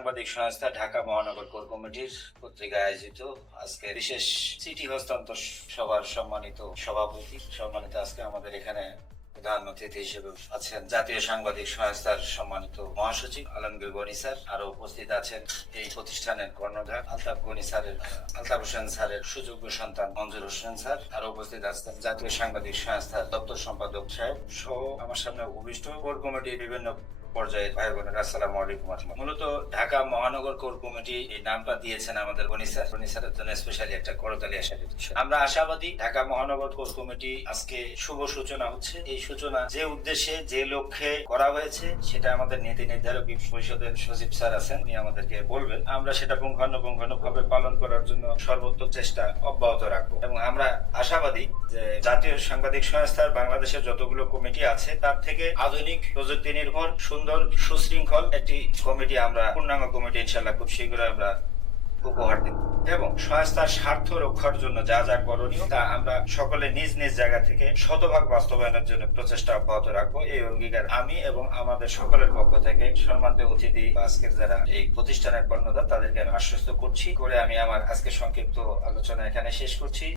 সাংবাদিক সংস্থা ঢাকা মহানগর কোর কমিটির কর্তৃক আয়োজিত আজকে বিশেষ চিঠি হস্তান্তর সভার সম্মানিত সভাপতি সম্মানিত আজকে আমাদের এখানে প্রধান অতিথি হিসেবে আছেন জাতীয় সাংবাদিক সংস্থার সম্মানিত মহাসচিব আলমগীর গনি স্যার, আরো উপস্থিত আছেন এই প্রতিষ্ঠানের কর্ণধার আলতাফ হোসেন স্যারের সুযোগ্য সন্তান মঞ্জুর হোসেন স্যার, আরো উপস্থিত আছেন জাতীয় সাংবাদিক সংস্থার দপ্তর সম্পাদক সাহেব সহ আমার সামনে উপবিষ্ট কোর কমিটির বিভিন্ন পর্যায়ে ভাই বোনেরা, আসসালামু আলাইকুম। মূলত ঢাকা মহানগর কোর কমিটি এই নামটা দিয়েছেন আমাদের গনি স্যারের জন্য স্পেশালি একটা করতালি আসা দিচ্ছে। আমরা আশাবাদী ঢাকা মহানগর কোর কমিটি আজকে শুভ সূচনা হচ্ছে। এই সূচনা যে উদ্দেশ্যে যে লক্ষ্যে করা হয়েছে সেটা আমাদের নীতি নির্ধারক পরিষদের সচিব স্যার আছেন, উনি আমাদেরকে বলবেন। আমরা সেটা পুঙ্খানুপুঙ্খানুভাবে পালন করার জন্য সর্বোচ্চ চেষ্টা অব্যাহত রাখবো এবং আমরা আশাবাদী যে জাতীয় সাংবাদিক সংস্থার বাংলাদেশের যতগুলো কমিটি আছে তার থেকে আধুনিক প্রযুক্তি নির্ভর সুন্দর সুশৃঙ্খল একটি কমিটি আমরা পূর্ণাঙ্গ কমিটি ইনশাআল্লাহ খুব শীঘ্রই আমরা উপহার দেব এবং সংস্থার স্বার্থ রক্ষার জন্য যা যা করণীয় তা আমরা সকলে নিজ নিজ জায়গা থেকে শতভাগ বাস্তবায়নের জন্য প্রচেষ্টা অব্যাহত রাখবো। এই অঙ্গীকার আমি এবং আমাদের সকলের পক্ষ থেকে সম্মানিত অতিথি আজকের যারা এই প্রতিষ্ঠানের কর্ণধার তাদেরকে আমি আশ্বস্ত করছি করে আমি আমার আজকে সংক্ষিপ্ত আলোচনা এখানে শেষ করছি।